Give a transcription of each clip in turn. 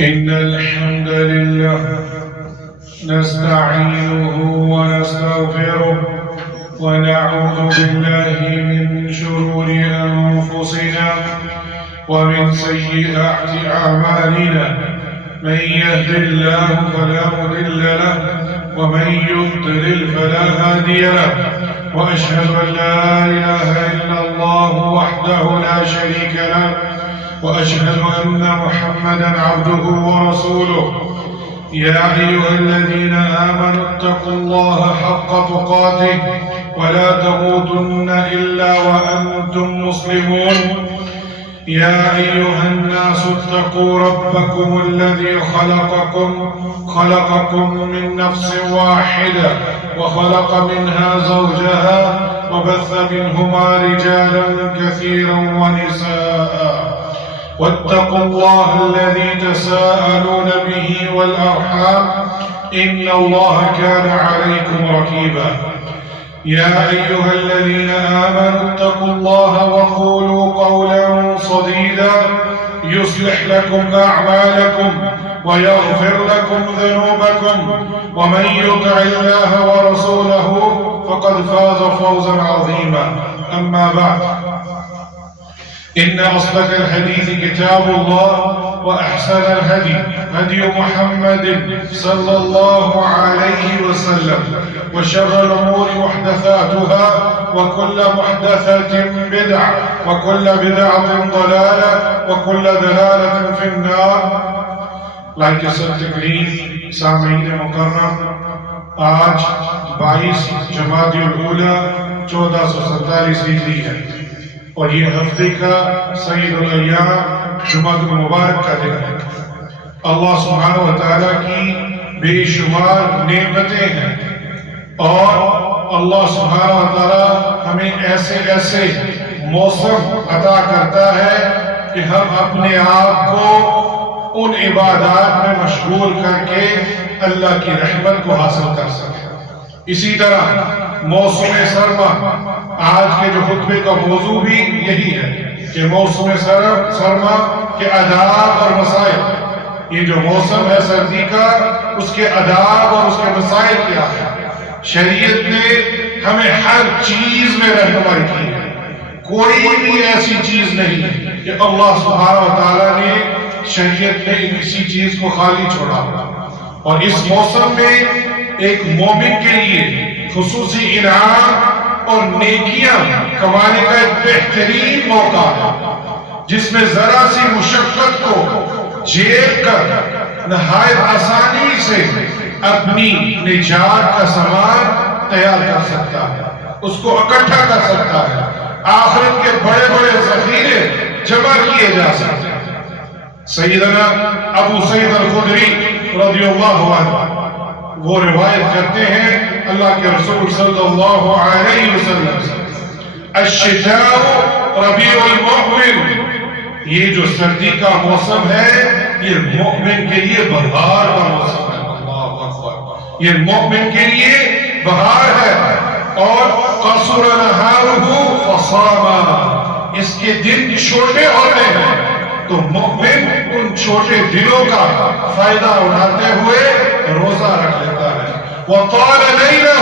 إن الحمد لله نستعينه ونستغفره ونعوذ بالله من شرور أنفسنا ومن سيئات أعمالنا. من يهد الله فلا مضل له ومن يضلل فلا هادي له، وأشهد أن لا إله إلا الله وحده لا شريك له، وأشهد أن محمدًا عبده ورسوله. يا أيها الذين آمنوا اتقوا الله حق تقاته ولا تموتن إلا وأنتم مسلمون. يا أيها الناس اتقوا ربكم الذي خلقكم من نفس واحدة وخلق منها زوجها وبث منهما رجالا كثيرا ونساء. واتقوا الله الذي تساءلون به والأرحام إن الله كان عليكم رقيبا. يا أيها الذين آمنوا اتقوا الله وقولوا قولا سديدا يصلح لكم أعمالكم ويغفر لكم ذنوبكم، ومن يطع الله ورسوله فقد فاز فوزا عظيما. أما بعد، إن أصدق الحديث كتاب الله، وأحسن الهدي هدي محمد صلى الله عليه وسلم، وشر الأمور محدثاتها، وكل محدثة بدعة، وكل بدعة ضلالة، وكل ضلالة في النار. لائق تکریم سامعین مکرم، آج 22 جمادی الاولی 1447 ہجری ہے، اور یہ ہفتے کا سید الایام جمعہ المبارک کا دن ہے۔ اللہ سبحانہ و تعالیٰ کی بے شمار نعمتیں ہیں، اور اللہ سبحانہ و تعالیٰ ہمیں ایسے موسم عطا کرتا ہے کہ ہم اپنے آپ کو ان عبادات میں مشغول کر کے اللہ کی رحمت کو حاصل کر سکیں۔ اسی طرح موسم سرما، آج کے جو خطبے کا موضوع بھی یہی ہے کہ موسم سرما کے آداب اور مسائل۔ یہ جو موسم ہے سردی کا، اس کے آداب اور اس کے مسائل کیا ہے؟ شریعت نے ہمیں ہر چیز میں رہنمائی کی ہے، کوئی بھی ایسی چیز نہیں کہ اللہ سبحانہ و تعالیٰ نے شریعت میں کسی چیز کو خالی چھوڑا۔ اور اس موسم میں ایک مومن کے لیے خصوصی انعام اور نیکیاں کمانے کا ایک بہترین موقع ہے، جس میں ذرا سی مشقت کو جھیل کر نہایت آسانی سے اپنی نجات کا سامان تیار کر سکتا ہے، اس کو اکٹھا کر سکتا ہے، آخرت کے بڑے بڑے ذخیرے جمع کیے جا سکتے ہیں۔ سیدنا ابو سعید الخدری رضی اللہ عنہ وہ روایت کرتے ہیں اللہ کے رسول صلی اللہ علیہ وسلم سے، الشتاء ربیع المؤمن، یہ جو سردی کا موسم ہے یہ مومن کے لیے بہار کا موسم ہے۔ اللہ اکبر، یہ مومن کے لیے بہار ہے۔ اور قصر نہارہ فصام، اس کے دن چھوٹے ہوتے ہیں تو مومن ان چھوٹے دنوں کا فائدہ اٹھاتے ہوئے روزہ رکھ لیتا ہے۔ وطال لیلہ،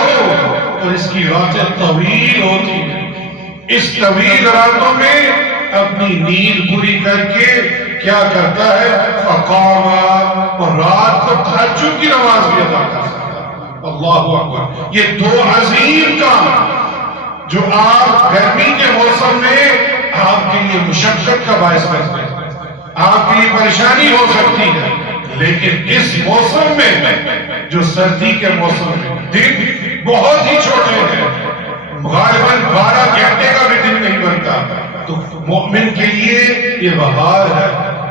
اور اس کی راتیں طویل ہوتی ہیں، اس طویل راتوں میں اپنی نیند پوری کر کے کیا کرتا ہے؟ فقام، اور رات کو تہجد کی نماز بھی ادا کر سکتا ہے۔ اللہ اکبر، یہ دو عظیم کام جو آپ گرمی کے موسم میں آپ کے لیے مشقت کا باعث بنتے ہیں، آپ کے لیے پریشانی ہو سکتی ہے، لیکن اس موسم میں جو سردی کے موسم میں دن بہت ہی چھوٹے ہیں، غالباً 12 گھنٹے کا بھی دن نہیں بنتا، تو مومن کے لیے یہ بہار ہے۔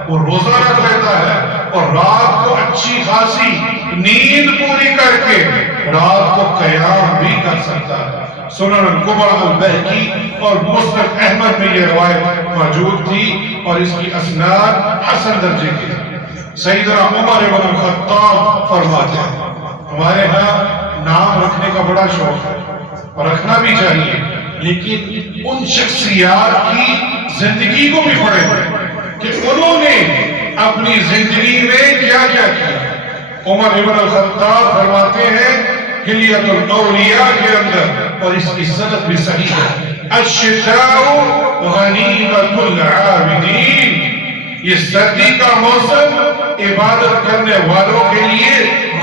وہ روزہ رکھ لیتا ہے اور رات کو اچھی خاصی نیند پوری کر کے رات کو قیام بھی کر سکتا ہے۔ سنن الکبریٰ البیہقی اور مسند احمد میں یہ روایت موجود تھی، اور اس کی اسناد حسن درجے کی ہے۔ سیدنا عمر بن الخطاب فرماتے ہیں، ہمارے ہاں نام رکھنے کا بڑا شوق ہے اور رکھنا بھی چاہیے، لیکن ان شخصیات کی زندگی کو بھی پڑھیں کہ انہوں نے اپنی زندگی میں کیا کیا کیا؟ عمر ابن الخطاب فرماتے ہیں حلیۃ الاولیاء کے اندر، اور اس کی سند بھی صحیح ہے، الشتاء غنیمۃ العابدین، یہ سردی کا موسم عبادت کرنے والوں کے لیے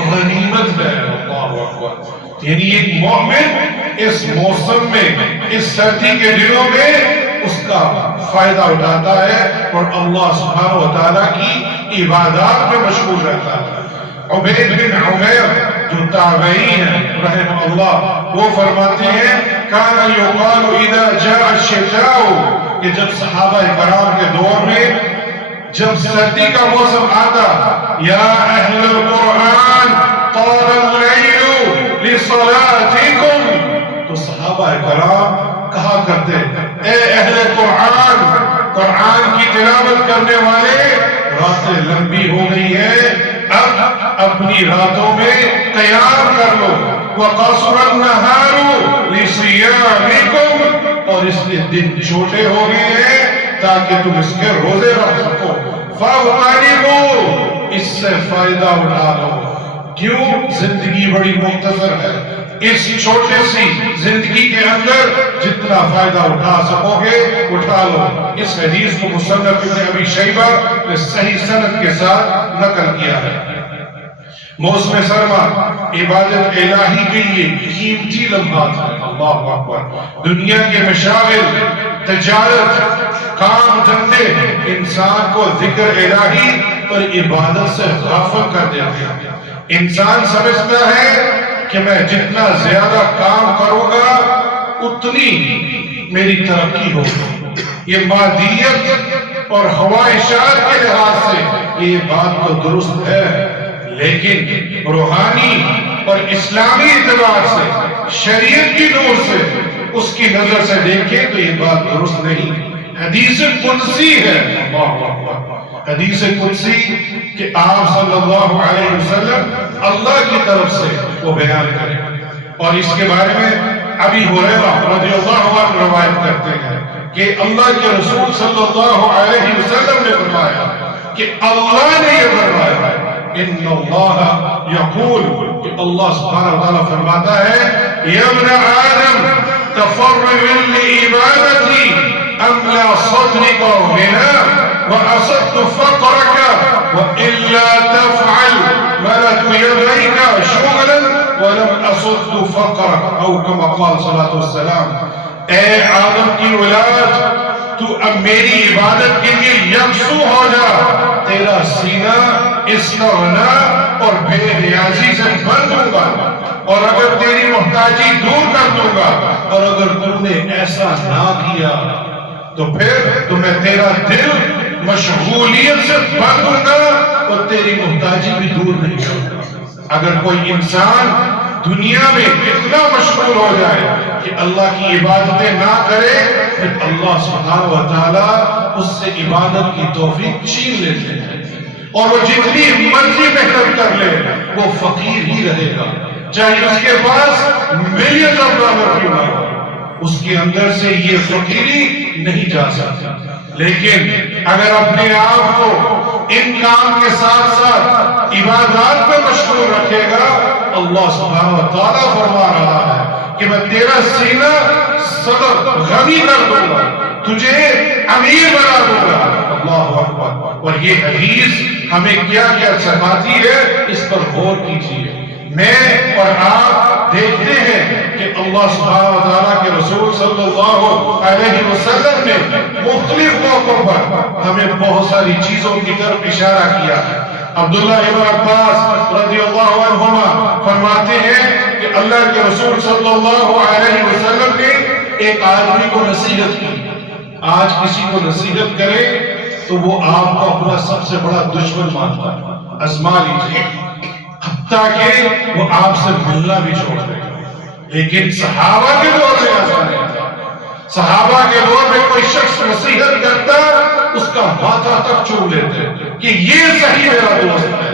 غنیمت ہے۔ اللہ اکبر، یعنی ایک مومن اس موسم میں، اس سردی کے دنوں میں اس کا فائدہ اٹھاتا ہے اور اللہ سبحانہ و تعالیٰ کی عبادات میں مشغول رہتا ہے۔ عبید بن عمیر جو تابعی ہیں رحمہ اللہ، وہ فرماتے ہیں کان یقال اذا جاء الشتاء، کہ جب صحابہ کرام کے دور میں جب سردی کا موسم آتا، یا اہل القرآن طال اللیل لصلاتکم، تو صحابہ کرام کہا کرتے اے اہل قرآن، قرآن کی تلاوت کرنے والے، راتیں لمبی ہو گئی ہیں، اب اپنی راتوں میں قیام کر لو، وقصر النہار لصیامکم، اور اس کے دن چھوٹے ہو گئے ہیں تاکہ تم اس کے روزے رکھ سکو، فاغتنموا، اس سے فائدہ اٹھا لو۔ کیوں؟ زندگی بڑی مختصر ہے، اس چھوٹے سی زندگی کے اندر جتنا فائدہ اٹھا سکو گے اٹھا لو۔ اس حدیث کو مصنف ابن ابی شیبہ نے صحیح سند کے ساتھ نقل کیا ہے۔ موسم سرما عبادت الہی کے لیے قیمتی لمحات ہے۔ اللہ اکبر، دنیا کے مشاغل، تجارت، کام دھندے انسان کو ذکر الہی اور عبادت سے غافل کر دیتے ہیں۔ انسان سمجھتا ہے کہ میں جتنا زیادہ کام کروں گا اتنی میری ترقی ہوگی۔ یہ مادیت اور خواہشات کے لحاظ سے یہ بات تو درست ہے، لیکن روحانی اور اسلامی اعتبار سے، شریعت کی نور سے، اس کی نظر سے دیکھیں تو یہ بات درست نہیں۔ حدیث قدسی ہے، اللہ اکبر، حدیث قدسی کہ آپ صلی اللہ علیہ وسلم اللہ کی طرف سے وہ بیان کریں، اور اس کے بارے میں ابی ہریرہ رضی اللہ عنہ روایت کرتے ہیں کہ اللہ کے رسول صلی اللہ علیہ وسلم نے فرمایا کہ اللہ نے یہ فرمایا، ان اللہ یقول، کہ اللہ سبحانہ وتعالیٰ فرماتا ہے یا ابن آدم تفرغ لعبادتی املا صدرک غنا وأصدت فقرك وإلا تفعل ملأت يديك شغلا ولم أصد فقرك، أو كما قال صلی اللہ علیہ وسلم، اے آدم کی اولاد، تو اب میری عبادت کے لیے یکسو ہو جا، تیرا سینہ استغنا اور بے نیازی سے بھر دوں گا، اور اگر تیری محتاجی دور کر دوں گا، اور اگر تم نے ایسا نہ کیا تو پھر تمہیں تیرا دل مشغولیت سے بھر دوں گا اور تیری محتاجی بھی دور نہیں کروں گا۔ اگر کوئی انسان دنیا میں اتنا مشغول ہو جائے کہ اللہ کی عبادتیں نہ کرے، پھر اللہ سبحانہ و تعالیٰ اس سے عبادت کی توفیق چھین لیتے ہیں، اور وہ جتنی مرضی محنت کر لے وہ فقیر ہی رہے گا، چاہے اس کے پاس ملین ڈالر کیوں نہ ہو، اس کے اندر سے یہ فقیری نہیں جا سکتا۔ لیکن اگر اپنے آپ کو ان کام کے ساتھ ساتھ عبادات میں مشغول رکھے گا، اللہ سبحانہ و تعالیٰ فرما رہا ہے کہ میں تیرا سینہ صدر غنی کر دوں گا، تجھے امیر بنا دوں گا۔ اللہ اکبر، اور یہ حدیث ہمیں کیا کیا سکھاتی ہے، اس پر غور کیجیے۔ میں اور آپ دیکھتے ہیں کہ اللہ سبحانہ و تعالیٰ کے رسول صلی اللہ علیہ وسلم نے مختلف موقعوں پر ہمیں بہت ساری چیزوں کی طرف اشارہ کیا ہے۔ عبداللہ ابن عباس رضی اللہ عنہما فرماتے ہیں کہ اللہ کے رسول صلی اللہ علیہ وسلم نے ایک آدمی کو نصیحت کی۔ آج کسی کو نصیحت کرے تو وہ آپ کو اپنا سب سے بڑا دشمن مانتا ہے، آزما لیجیے، حتیٰ کہ وہ آپ سے ملنا بھی چھوڑ دے گا۔ لیکن صحابہ کے دور میں ایسا نہیں تھا۔ صحابہ کے دور میں کوئی شخص نصیحت کرتا، اس کا ماتھا تک چوم لیتے کہ یہ صحیح میرا دوست ہے،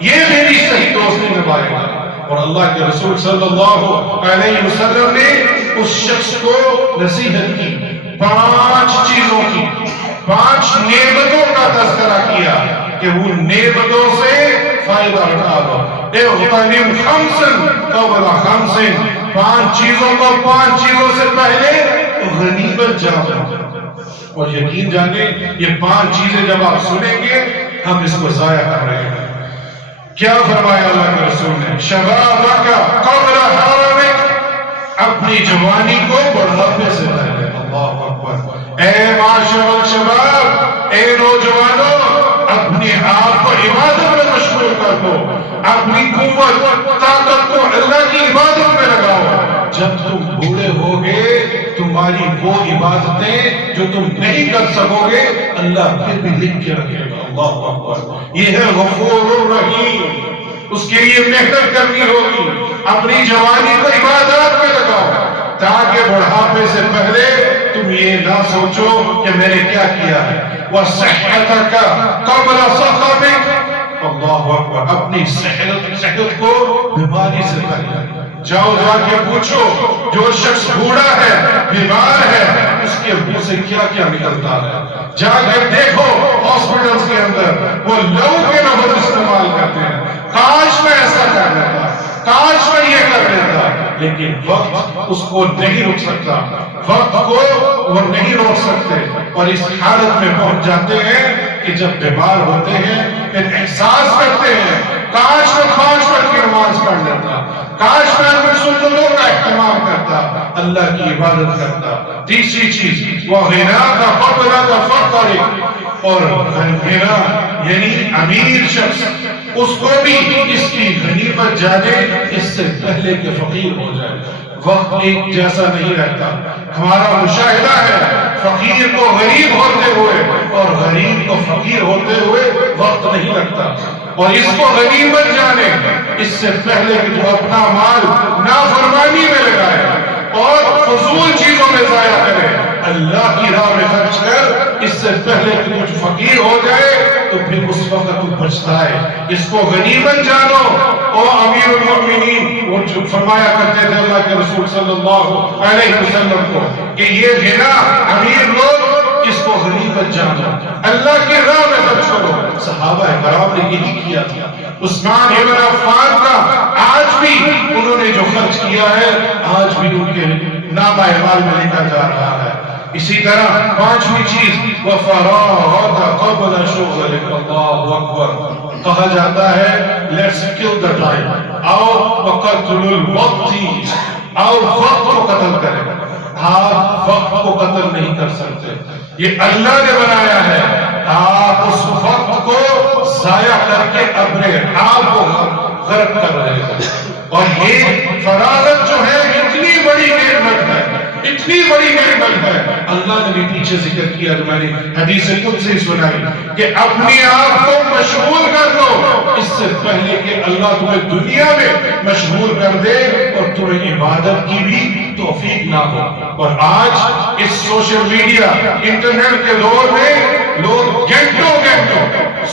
یہ میری صحیح دوستی نبھائے گا۔ اور اللہ کے رسول صلی اللہ علیہ وسلم نے اس شخص کو نصیحت کی، 5 چیزوں کی، 5 نعمتوں کا تذکرہ کیا کہ وہ نعمتوں سے فائدہ اٹھا لو۔ اغتنم خمسا قبل خمس، 5 چیزوں کو 5 چیزوں سے پہلے غنیمت جانو۔ اور یقین جانے یہ 5 چیزیں جب آپ سنیں گے ہم اس کو ضائع کر رہے ہیں۔ کیا فرمایا اللہ کے رسول نے؟ شبابک قبل حرمک، اپنی جوانی کو بڑھاپے سے پہلے۔ اللہ اکبر۔ اے معاشر الشباب، اے نوجوانوں، اپنے آپ کو عبادت میں مشغول کر دو، اپنی قوت طاقت کو اللہ کی عبادت میں لگاؤ۔ جب تم بوڑھے ہوگے تمہاری وہ عبادتیں جو تم نہیں کر سکو گے اللہ پھر بھی لکھ کے رکھے گا۔ اللہ اکبر۔ یہ ہے غفور الرحیم، اس کے لیے محنت کرنی ہوگی۔ اپنی جوانی کو عبادات میں لگاؤ تاکہ بڑھاپے سے پہلے تم یہ نہ سوچو کہ میں نے کیا کیا ہے۔ وَصِحَّتَكَ قَبْلَ سَقَمِكَ، اللہ اکبر۔ اپنی صحت کو بیماری سے پہلے جاؤ، جا کے پوچھو جو شخص بوڑھا ہے بیمار ہے اس کے منہ سے کیا کیا نکلتا ہے۔ جا کر دیکھو ہاسپٹلز کے اندر وہ لوگ کے لفظ استعمال کرتے ہیں، کاش میں ایسا کر لیتا، کاش میں یہ کر لیتا، لیکن وقت اس کو نہیں روک سکتا، وقت کو وہ نہیں روک سکتے، اور اس حالت میں پہنچ جاتے ہیں کہ جب بیمار ہوتے ہیں پھر احساس کرتے ہیں کاش میں 5 وقت کی نماز پڑھ لیتا، کاش میں اپنے سنتوں کا اہتمام کرتا، اللہ کی عبادت کرتا۔ تیسری چیز وَغِنَاكَ قَبْلَ فَقْرِكَ، اور غنا یعنی امیر شخص اس کو بھی اس کی غنیمت جانے اس سے پہلے کہ فقیر ہو جائے۔ وقت ایک جیسا نہیں رہتا، ہمارا مشاہدہ ہے فقیر کو غریب ہوتے ہوئے اور غریب کو فقیر ہوتے ہوئے وقت نہیں لگتا، اور اس کو غنیمت جانے اس سے پہلے کہ جو اپنا مال نافرمانی میں لگائے اور فضول چیزوں میں ضائع کرے، اللہ کی راہ میں خرچ کر اس سے پہلے کہ کچھ فقیر ہو جائے تو پھر اس وقت تو بچتا ہے۔ اس کو غنیمت جانو۔ او امیر المؤمنین، وہ جو فرمایا کرتے تھے اللہ کے رسول صلی اللہ علیہ وسلم کو کہ یہ غنا امیر لوگ اس کو غنیمت جانو، اللہ کی راہ میں خرچ کرو۔ صحابہ کرام نے یہی کیا تھا۔ عثمان ابن عفان کا آج بھی انہوں نے جو خرچ کیا ہے آج بھی ان کے نامہ اعمال میں لکھا جا رہا ہے۔ اسی طرح 5ویں چیز وَفَرَاغَكَ قَبْلَ شُغْلِكَ، اللہ اکبر۔ کہا جاتا ہے let's kill the time، آؤ وَقَتْلُ الْوَقْتِ، آؤ وقت کو قتل کریں۔ آپ وقت کو قتل نہیں کر سکتے، یہ اللہ نے بنایا ہے۔ آپ اس وقت کو ضائع کر کے اپنے آپ کو غرق کر رہے ہیں، اور یہ فراغت جو ہے اتنی بڑی نعمت ہے، اتنی بڑی نعمت ہے۔ اللہ نے بھی پیچھے ذکر کیا جو میں نے حدیث قدسی سنائی کہ اپنے آپ کو مشغول کر دو اس سے پہلے کہ اللہ تمہیں دنیا میں مشغول کر دے اور تمہیں عبادت کی بھی توفیق نہ ہو۔ اور آج اس سوشل میڈیا انٹرنیٹ کے دور میں لوگ گھنٹوں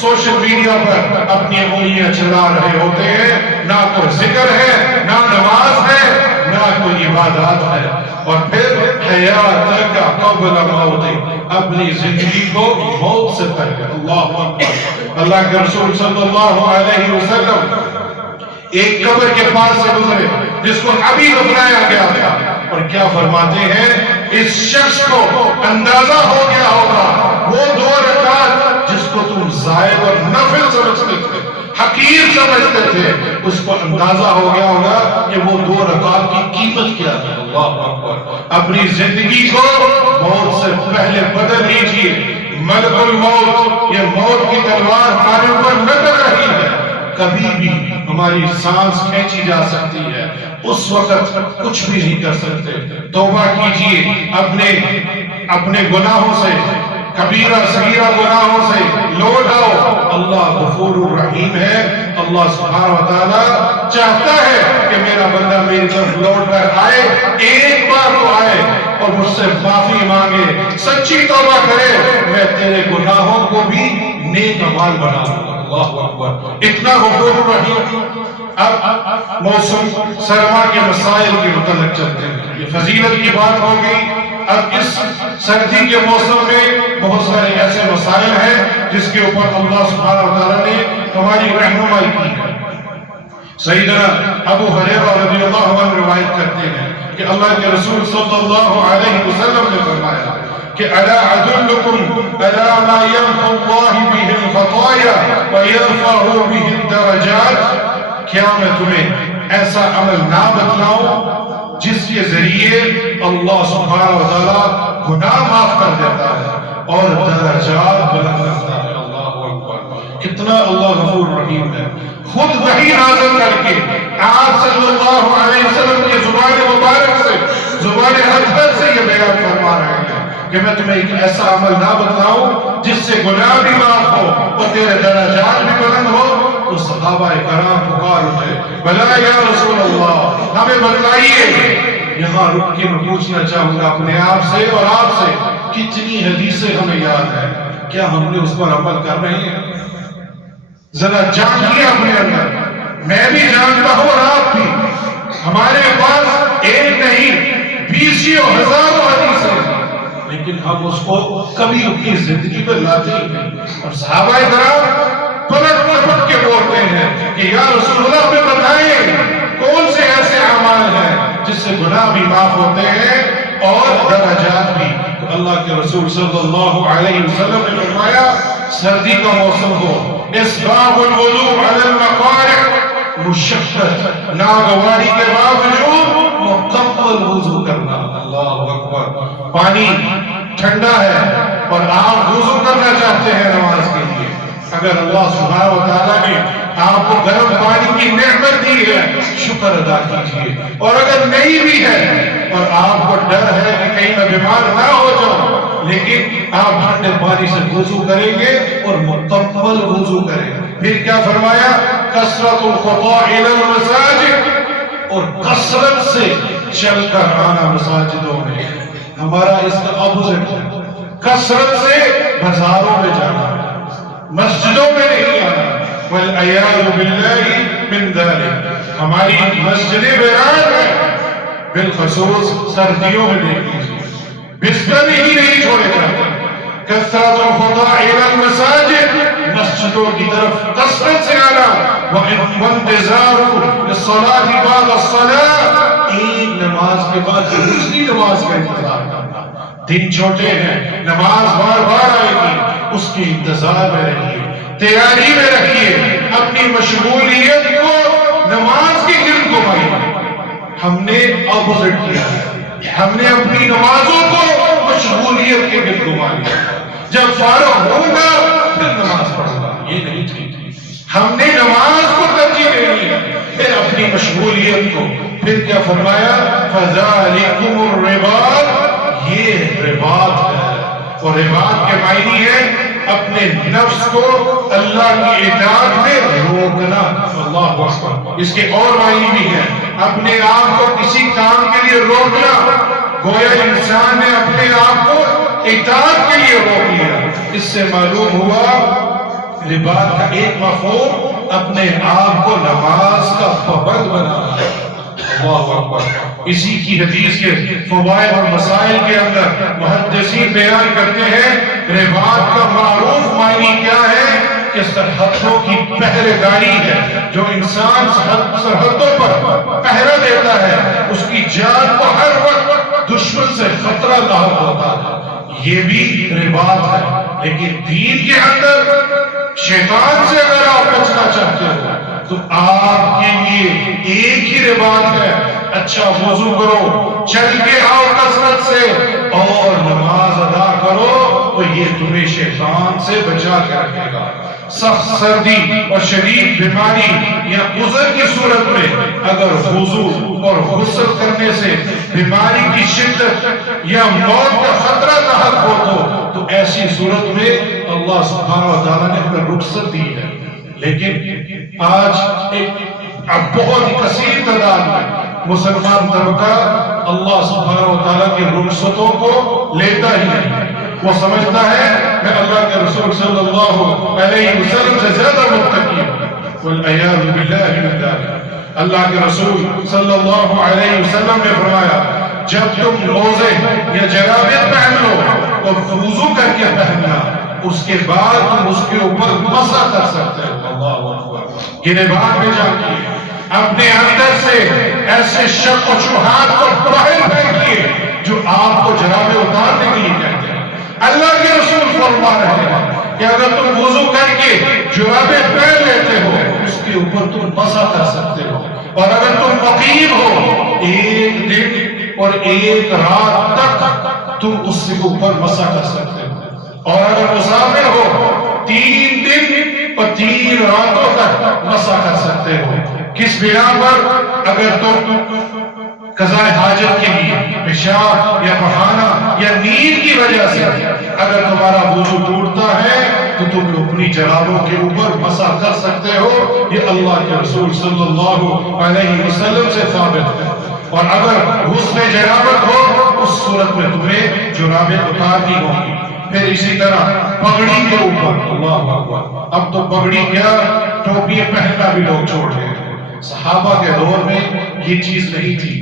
سوشل میڈیا پر اپنی انگلیاں چلا رہے ہوتے ہیں، نہ کوئی ذکر ہے، نہ نماز ہے، نہ کوئی عبادات ہے، اور پھر حیاتک قبل موتک، اپنی زندگی کو موت سے پہلے۔ اللہ اکبر۔ اللہ کے رسول صلی اللہ علیہ وسلم ایک قبر کے پاس سے گزرے جس کو ابھی دفنایا گیا تھا، اور کیا فرماتے ہیں اس شخص کو اندازہ ہو گیا ہوگا وہ 2 رکعت جس کو تم زائد اور نفل سمجھتے تھے، حقیر سمجھتے تھے، اس کو اندازہ ہو گیا ہوگا کہ وہ 2 رکعت کی قیمت کیا ہے۔ اللہ اکبر۔ اپنی زندگی کو موت سے پہلے بدل لیجیے۔ ملک الموت، یہ موت کی تلوار ہمارے اوپر لٹک رہی ہے، کبھی بھی ہماری سانس کھینچی جا سکتی ہے، اس وقت کچھ بھی نہیں کر سکتے۔ توبہ کیجیے اپنے گناہوں سے، کبیرہ صغیرہ گناہوں سے لوٹ آؤ۔ اللہ غفور الرحیم ہے، اللہ سبحانہ وتعالی چاہتا ہے کہ میرا بندہ میری طرف لوٹ کر آئے، ایک بار تو آئے اور مجھ سے معافی مانگے، سچی توبہ کرے، میں تیرے گناہوں کو بھی نیک اعمال بنا دوں گا۔ اللہ اکبر۔ اتنا غفور الرحیم۔ اب موسم سرما کے مسائل کے متعلق چلتے ہیں، یہ فضیلت کی بات ہوگی۔ اب اس سردی کے موسم میں بہت سارے ایسے مسائل ہیں جس کے اوپر اللہ سبحانہ وتعالیٰ نے ہماری رہنمائی کی ہے۔ سیدنا ابو ہریرہ رضی اللہ عنہ روایت کرتے ہیں کہ اللہ کے رسول صلی اللہ علیہ وسلم نے فرمایا کہ الا ادلکم الا ما يمحو اللہ به الخطایا ويرفع به الدرجات، کیا میں تمہیں ایسا عمل نہ بتلاؤں جس کے ذریعے اللہ سبحانہ وتعالیٰ گناہ معاف کر دیتا ہے اور درجات بلند کرتا ہے۔ اللہ اکبر، کتنا اللہ غفور رحیم ہے۔ خود وحی نازل کر کے آپ صلی اللہ علیہ وسلم کی زبان مبارک سے، زبان حضرت سے یہ بیان فرما رہے ہیں کہ میں تمہیں ایک ایسا عمل نہ بتلاؤں جس سے گناہ بھی معاف ہو اور تیرے درجات بھی بلند ہو۔ تو صحابہ کرام پکار اٹھے، بلا یا رسول اللہ ہمیں بتلائیے۔ یہاں رک کے میں پوچھنا چاہوں گا اپنے آپ سے اور آپ سے، کتنی حدیثیں ہمیں یاد ہیں، کیا ہم نے اس پر عمل کر رہے ہیں؟ ذرا جانیے اپنے اندر، میں بھی جانتا ہوں اور آپ بھی، ہمارے پاس ایک نہیں بیسوں ہزاروں حدیثیں، لیکن ہم اس کو کبھی اپنی زندگی پر لاتے ہی نہیں۔ اور صحابہ کرام پلٹ پلٹ کے بولتے ہیں کہ یا رسول اللہ ہمیں بتائیں کون سے ایسے اعمال ہیں جس سے گناہ بھی معاف ہوتے ہیں اور درجات بھی۔ تو اللہ کے رسول صلی اللہ علیہ وسلم نے فرمایا سردی کا موسم ہو، اسباغ الوضوء علی المقارع، مشقت ناگواری کے باوجود مکمل وضو کرنا۔ اللہ اکبر، پانی ٹھنڈا ہے اور آپ وضو کرنا چاہتے ہیں نماز کے لیے، اگر اللہ سبحانہ وتعالیٰ نے آپ کو گرم پانی کی نعمت دی ہے شکر ادا کیجیے، اور اگر نہیں بھی ہے اور آپ کو ڈر ہے کہ کہیں میں بیمار نہ ہو جاؤں، لیکن آپ ٹھنڈے پانی سے وضو کریں گے اور مکمل وضو کریں گے۔ پھر کیا فرمایا؟ کثرت الخطا الی المساجد، اور کثرت سے چل کر آنا مساجدوں میں۔ ہمارا اس کا اپوزٹ ہے، کثرت سے بازاروں میں جانا، مسجدوں میں نہیں آنا۔ والعیاذ باللہ من ذلک، ہماری مسجدیں ویران ہیں، بالخصوص سردیوں میں دیکھ لیجیے بستر ہی نہیں چھوڑے جاتے۔ کثرت الخطا الی المساجد، مسجدوں کی طرف کثرت سے آنا، وانتظار الصلاۃ بعد الصلاۃ، ایک نماز کے بعد دوسری نماز کا انتظار کرنا۔ دن چھوٹے ہیں، نماز بار بار آئے گی، اس کے انتظار میں رہیے، تیاری میں رکھیے، اپنی مشغولیت کو نماز کی گرد گھمائیے۔ ہم نے اپوزٹ کیا ہے، ہم نے اپنی نمازوں کو مشغولیت کے گرد گھما لیا۔ جب فارغ ہوگا پھر نماز پڑھوں گا، یہ نہیں ٹھیک۔ ہم نے نماز کو ترجیح دینی ہے، پھر اپنی مشغولیت کو۔ پھر کیا فرمایا؟ فَذَلِكُمُ الرِّبَاطُ، یہ رباط ہے، اور رباط کے معنی ہے اپنے نفس کو اللہ کی اطاعت میں روکنا۔ اللہ اکبر، اس کے اور معنی بھی ہیں، اپنے آپ کو کسی کام کے لیے روکنا، گویا انسان نے اپنے آپ کو اطاعت کے لیے روک لیا۔ اس سے معلوم ہوا رباط کا ایک مفہوم اپنے آپ کو نماز کا پابند بنانا ہے۔ اللہ اکبر، اسی کی حدیث کے فوائد اور مسائل کے اندر محدثین بیان کرتے ہیں رباط کا معروف معنی کیا ہے کہ سرحدوں کی پہرے داری ہے۔ جو انسان سرحدوں پر پہرا دیتا ہے اس کی جان کو ہر وقت دشمن سے خطرہ لاحق ہوتا ہے، یہ بھی رباط ہے۔ لیکن دین کے اندر شیطان سے اگر آپ بچنا چاہتے ہو تو آپ کے لیے ایک ہی رباط ہے، اچھا وضو کرو، چل کے آؤ کثرت سے اور نماز ادا کرو، تو یہ تمہیں شیطان سے بچا کے رکھے گا۔ سخت سردی اور شدید بیماری یا عذر کی صورت میں اگر وضو اور غسل کرنے سے بیماری کی شدت یا موت کا خطرہ لاحق ہو تو ایسی صورت میں اللہ سبحانہ و تعالیٰ نے ہمیں رخصت دی ہے۔ لیکن آج ایک بہت ہی کثیر تعداد میں مسلمان طبقہ اللہ سبحانہ و تعالیٰ کی رخصتوں کو لیتا ہی نہیں، وہ سمجھتا ہے میں اللہ کے رسول صلی اللہ علیہ وسلم سے زیادہ متقی ہوں۔ والعیاذ باللہ من ذلک، اللہ کے رسول صلی اللہ علیہ وسلم نے فرمایا جب تم موزے یا جرابے پہن لو تو وضو کر کے پہننا، اس کے بعد تم اس کے اوپر مسح کر سکتے ہو۔ اللہ اکبر۔ یہ نبات میں جا کے اپنے اندر سے ایسے شک و شبہات کو باہر پھینکیے جو آپ کو جرابے اتارنے کے لیے کہتے ہیں۔ اللہ کے رسول فرما رہے ہیں کہ اگر تم وضو کر کے جرابے پہن لیتے ہو اس کے اوپر تم مسح کر سکتے ہو، اور اگر تم مقیم ہو ایک دن اور ایک رات تک تم اس کے اوپر مسح کر سکتے ہو، اور اگر مسافر ہو 3 دن اور 3 راتوں تک مسح کر سکتے ہو۔ کس بنا پر؟ اگر تم قضاء حاجت کے لیے پیشاب یا بہانہ یا نیند کی وجہ سے اگر تمہارا وضو ٹوٹتا ہے تو تم اپنی جرابوں کے اوپر مسح کر سکتے ہو۔ یہ اللہ کے رسول صلی اللہ علیہ وسلم سے ثابت ہے۔ اور اگر غسل جنابت ہو اس صورت میں تمہیں جرابیں اتارنی ہوں گی۔ پھر اسی طرح پگڑی کے اوپر، اللہ اکبر، اب تو پگڑی کیا ٹوپی پہننا بھی لوگ چھوڑ گئے۔ صحابہ کے دور میں یہ چیز نہیں تھی۔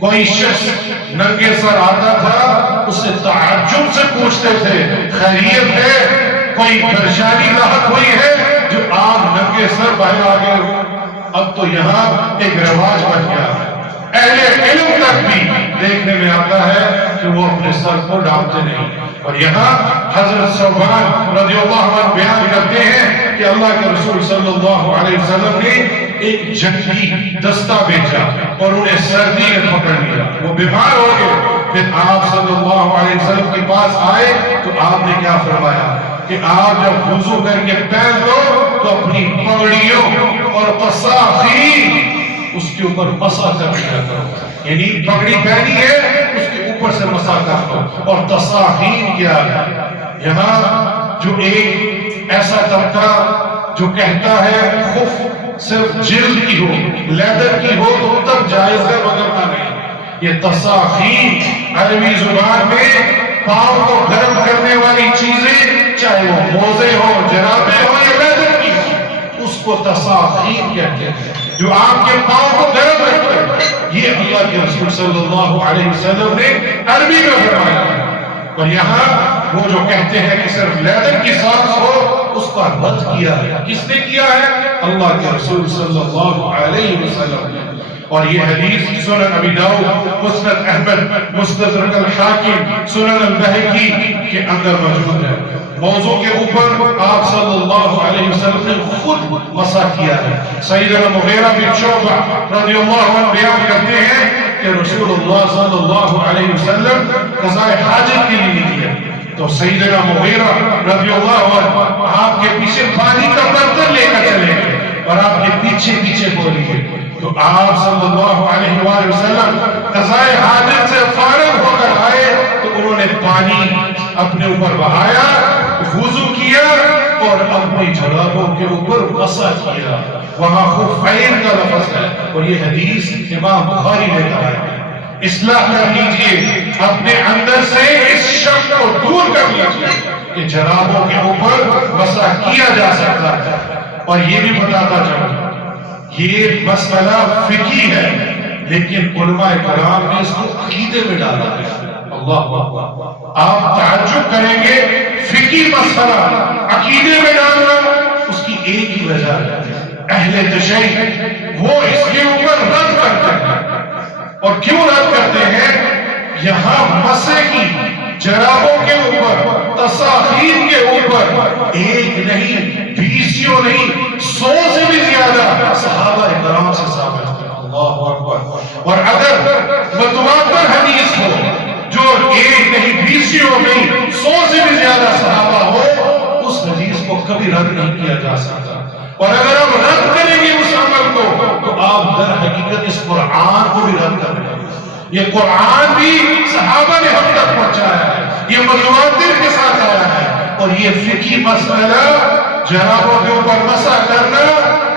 کوئی شخص ننگے سر آتا تھا اسے تعجب سے پوچھتے تھے خیریت ہے، کوئی پریشانی لاحق ہوئی ہے جو آپ ننگے سر باہر آ گئے؟ اب تو یہاں ایک رواج بن گیا ہے، اہل علم تک بھی دیکھنے میں آتا ہے کہ وہ اپنے سر کو ڈالتے نہیں۔ اور یہاں حضرت ثوبان رضی اللہ عنہ بیان کرتے ہیں کہ اللہ کے رسول صلی اللہ علیہ وسلم نے ایک جنگی دستہ بھیجا اور انہیں سردی نے پکڑ لیا، وہ بیمار ہو گئے۔ پھر آپ صلی اللہ علیہ وسلم کے پاس آئے تو آپ نے کیا فرمایا کہ آپ جب وضو کر کے پہن دو تو اپنی پگڑیوں اور قصاخین اس کے اوپر مسح کر دیا کرو، یعنی پگڑی پہنی ہے اس کے اوپر سے مسح کر دو۔ اور تصاخین کیا ہے؟ یہاں جو ایک ایسا طبقہ جو کہتا ہے خف صرف جلد کی ہو، لیدر کی ہو تو تب جائز ہے، وگرنہ نہیں۔ یہ تصاخین عربی زبان میں پاؤں کو گرم کرنے والی چیزیں، چاہے وہ موزے ہو، جرابے ہو یا لیدر کی ہو، اس کو تصاخین کہتے ہیں، جو آپ کے پاؤں کو گرم رکھتے ہیں۔ یہ اللہ کے رسول صلی اللہ علیہ وسلم نے عربی میں فرمایا ہے۔ اور یہاں وہ جو کہتے ہیں کہ صرف لیدر کی ساکس ہو اس کا رد کیا ہے۔ کس نے کیا ہے؟ اللہ کے رسول صلی اللہ علیہ وسلم نے۔ اور یہ حدیث سنن ابی داؤد، مسند احمد، مستدرک الحاکم، سنن البہقی کے اندر موجود ہے۔ موضوع کے اوپر آپ صلی اللہ علیہ وسلم نے خود مسح کیا ہے۔ سیدنا مغیرہ بن شعبہ رضی اللہ عنہ بیان کرتے ہیں کہ رسول اللہ صلی اللہ علیہ وسلم قضاء حاجت کے لیے نکلے تو سیدنا مغیرہ رضی اللہ عنہ آپ کے پیچھے پانی کا برتن لے کر چلے گئے اور آپ کے پیچھے پیچھے بولیے تو آپ صلی اللہ علیہ وآلہ وسلم قضاء حاجت سے فارغ ہو کر آئے تو انہوں نے پانی اپنے اوپر بہایا، وضو کیا اور اپنی جرابوں کے اوپر مسح کیا۔ وہاں خفین کا لفظ ہے اور یہ حدیث امام بخاری نے کہا ہے۔ اصلاح کر لیجئے اپنے اندر سے اس شک کو دور کر لیجئے کہ جرابوں کے اوپر مسح کیا جا سکتا ہے۔ اور یہ بھی بتاتا چلوں یہ مسئلہ فقہی ہے لیکن علماء کرام نے اس کو عقیدے میں ڈالا ہے۔ اللہ آپ تعجب کریں گے فقہی مسئلہ عقیدے میں ڈالنا اس کی ایک ہی وجہ ہے، اہل تشیع وہ اس کے اوپر رد کرتے ہیں۔ اور کیوں رد کرتے ہیں؟ یہاں مسح کی جرابوں کے اوپر، تصاخیر کے اوپر ایک نہیں 20 نہیں 100 سے بھی زیادہ صحابہ کرام سے ثابت ہے۔ اللہ اکبر۔ اور اگر متواتر حدیث ہو جو ایک نہیں 20 نہیں 100 سے بھی زیادہ صحابہ ہو اس حدیث کو کبھی رد نہیں کیا جا سکتا۔ اور اگر آپ رد کریں گے اس عمل کو تو آپ در حقیقت اس قرآن کو بھی رد کر رہے ہیں۔ یہ قرآن بھی صحابہ نے ہم تک پہنچایا ہے، یہ متواتر کے ساتھ آیا ہے۔ اور یہ فقہی مسئلہ جرابوں کے اوپر مسح کرنا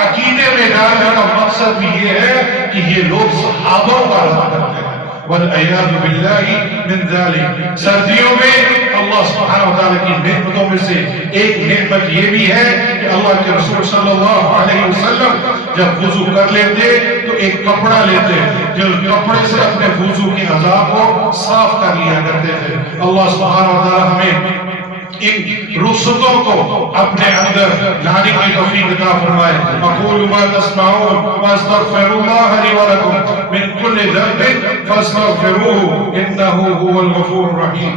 عقیدے میں ڈالنے کا مقصد بھی یہ ہے کہ یہ لوگ صحابوں کا رد کرتے ہیں۔ والعیاذ باللہ من ذلک۔ سردیوں میں اللہ سبحانہ وتعالی کی نعمتوں میں سے ایک نعمت یہ بھی ہے کہ اللہ کے رسول صلی اللہ علیہ وسلم جب وضو کر لیتے تو ایک کپڑا لیتے جو کپڑے سے اپنے وضو کے اعضاء کو صاف کر لیا کرتے تھے۔ اللہ سبحانہ وتعالی ہمیں ان رخصتوں کو اپنے اندر لانے کی توفیق عطا فرمائے۔ اقول ما تسمعون واستغفر الله لي ولكم من كل ذنب فاستغفروه انه هو الغفور الرحيم۔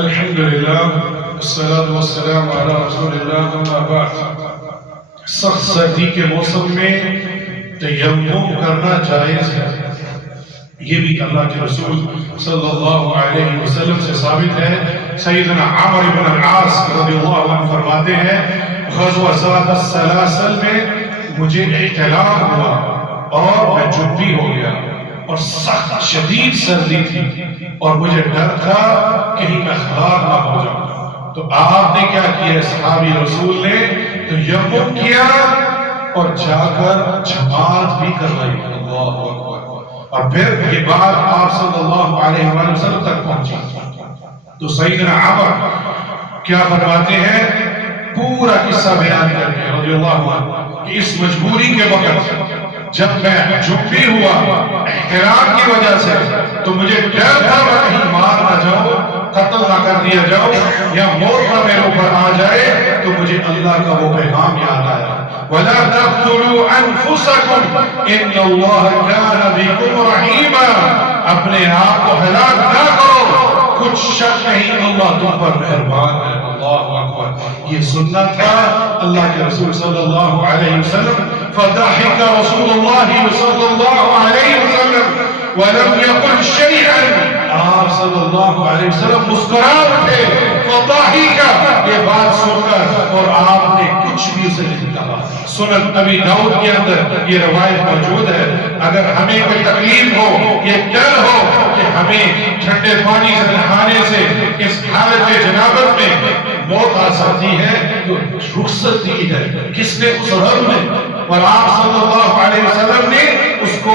الحمد للہ والصلاة والسلام علی رسول اللہ، اما بعد۔ سخت سردی کے موسم میں تیمم کرنا جائز ہے، یہ بھی اللہ کے رسول صلی اللہ علیہ وسلم سے ثابت ہے۔ سیدنا عمر بن العاص رضی اللہ عنہ فرماتے ہیں غزوہ ذات السلاسل میں مجھے احتلام ہوا اور میں جنبی ہو گیا اور سخت شدید سردی تھی اور مجھے ڈر تھا کہیں میں خراب نہ ہو جاؤں، تو آپ نے کیا کیا؟ صحابی رسول نے تیمم کیا اور جا کر جماعت بھی کروائی۔ اللہ اکبر۔ اور پھر یہ بات آپ صلی اللہ علیہ وآلہ وسلم تک پہنچی تو سیدنا عمر کیا فرماتے ہیں؟ پورا قصہ بیان کرتے ہیں رضی اللہ عنہ کہ اس مجبوری کے وقت جب میں جنبی ہوا احترام کی وجہ سے تو مجھے ڈر تھا میں کہیں مار نہ جاؤں، قتل نہ کر دیا جاؤ یا موت نہ میرے اوپر آ جائے، تو مجھے اللہ کا وہ پیغام یاد آیا وَلَا تَقْتُلُوا أَنفُسَكُمْ إِنَّ اللَّهَ كَانَ بِكُمْ رَحِيمًا۔ اپنے آپ کو ہلاک نہ کرو، کچھ شک نہیں اللہ تم پر مہربان ہے۔ اللہ اکبر۔ یہ سننا تھا اللہ کے رسول صلی اللہ علیہ وسلم۔ فضحك رسول اللہ صلی اللہ علیہ وسلم ولم يقل شيئا۔ آپ صلی اللہ علیہ وسلم مسکرا اٹھے فضحك، یہ بات سن کر، اور آپ نے کچھ بھی اسے نہیں کہا۔ سنن ابی داؤد کے اندر یہ روایت موجود ہے۔ اگر ہمیں کوئی تکلیف ہو، یہ ڈر ہو کہ ہمیں ٹھنڈے پانی سے نہانے سے اس حالت جنابت میں موت آ سکتی ہے، تو رخصت دی ہے کس نے؟ اس رب نے، اور آپ صلی اللہ علیہ وسلم نے اس کو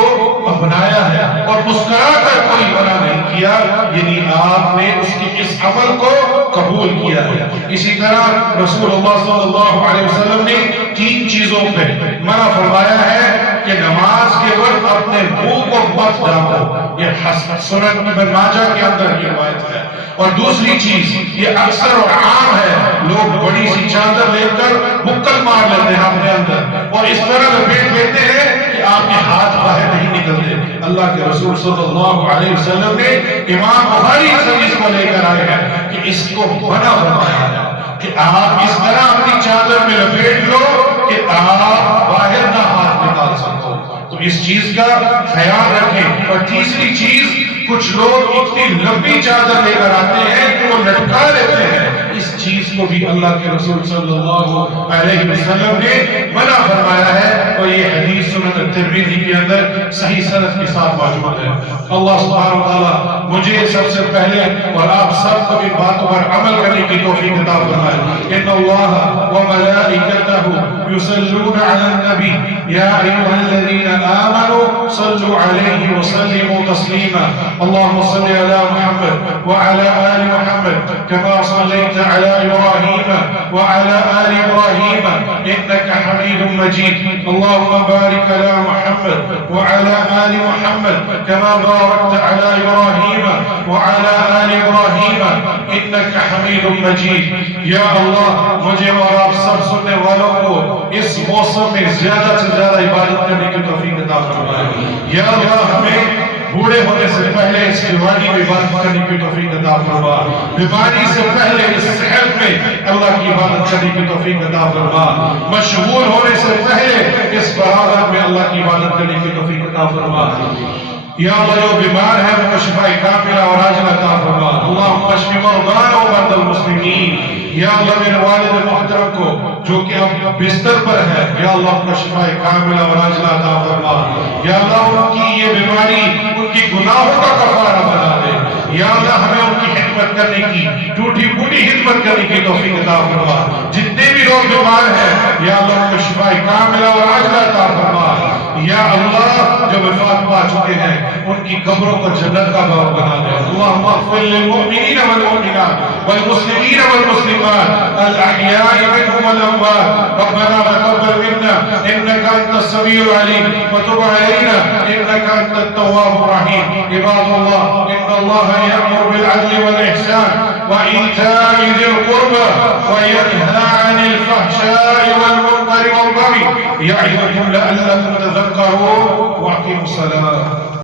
اپنایا ہے اور مسکرا کر کوئی منع نہیں کیا، یعنی آپ نے اس کی اس عمل کو قبول کیا ہے۔ اسی طرح رسول اللہ صلی اللہ علیہ وسلم نے 3 چیزوں پہ منع فرمایا ہے کہ نماز کے وقت اپنے منہ کو مت ڈھانپو، یہ سنن ابن ماجہ کے اندر یہ روایت ہے۔ اور دوسری چیز یہ اکثر اور عام ہے، لوگ بڑی سی چادر لے کر مکل مار لیتے ہیں اپنے اندر اور اس طرح لپیٹ لیتے ہیں کہ آپ کے ہاتھ باہر نہیں نکلتے۔ اللہ کے رسول صلی اللہ علیہ وسلم نے امام بخاری اس حدیث کو لے کر آئے ہیں کہ اس کو منع فرمایا ہے کہ آپ اس طرح اپنی چادر میں لپیٹ لو کہ آپ باہر نہ ہاتھ نکال سکو، تو اس چیز کا خیال رکھیں۔ اور تیسری چیز، کچھ لوگ اتنی لمبی چادر لے کر آتے ہیں کہ وہ لٹکا لیتے ہیں، اس چیز کو بھی اللہ کے رسول صلی اللہ علیہ وسلم نے منع فرمایا ہے، اور یہ حدیث سنن ترمذی کے اندر صحیح سند کے ساتھ موجود ہے۔ اللہ سبحانہ وتعالی مجھے سب سے پہلے اور آپ سب کو ان باتوں پر عمل کرنے کی توفیق عطا فرمائے۔ ان اللہ وملائکتہ یصلون علی النبی یا ایھا الذین آمنوا صلوا علیہ وسلموا تسلیما۔ اللهم صل على محمد وعلى آل محمد كما صليت على إبراهيم وعلى آل إبراهيم إنك حميد مجيد۔ اللهم بارك على محمد وعلى آل محمد كما باركت على إبراهيم وعلى آل إبراهيم إنك حميد مجيد۔ یا اللہ مجھے اور آپ سب سننے والوں کو اس موسم میں زیادہ سے زیادہ عبادت کرنے کی توفیق عطا فرمائے۔ یا اللہ ہمیں بوڑھے ہونے سے پہلے اس بیماری میں عبادت کرنے کی توفیق عطا فرما، بیماری سے پہلے اس صحت میں اللہ کی عبادت کرنے کی توفیق عطا فرما، مشغول ہونے سے پہلے اس فراغت میں اللہ کی عبادت کرنے کی توفیق عطا فرما۔ یا اللہ جو بیمار ہے ان کو شفاء کاملہ اور عاجلہ عطا فرما۔ اللہم اشف مرضانا ومرضى المسلمین۔ یا اللہ میرے والد محترم کو جو کہ اب بستر پر ہے، یا اللہ ان کو شفاء کاملہ اور عاجلہ عطا فرما۔ یا اللہ ان کی یہ بیماری ان کی گناہوں کا کفارہ بنا دے۔ یا اللہ ہمیں ان کی خدمت کرنے کی، ٹوٹی پھوٹی خدمت کرنے کی توفیق عطا فرما۔ جتنے بھی لوگ بیمار ہیں یا اللہ ان کو شفاء کاملہ اور عاجلہ عطا فرما۔ یا اللہ جو وفات پا چکے ہیں ان کی قبروں کو جنت کا باغ بنا دے. اللہم اغفر للمؤمنین والمؤمنات والمسلمین والمسلمات الاحیاء منهم والاموات. ربنا تقبل منا انك انت السميع العليم وتب علينا انك انت التواب الرحيم. عباد الله ان الله يأمر بالعدل والاحسان وإيتاء ذي القربى وينهى عن الفحشاء والمنكر والبغي يعظكم لعلكم تذكرون. وأقيموا الصلاة.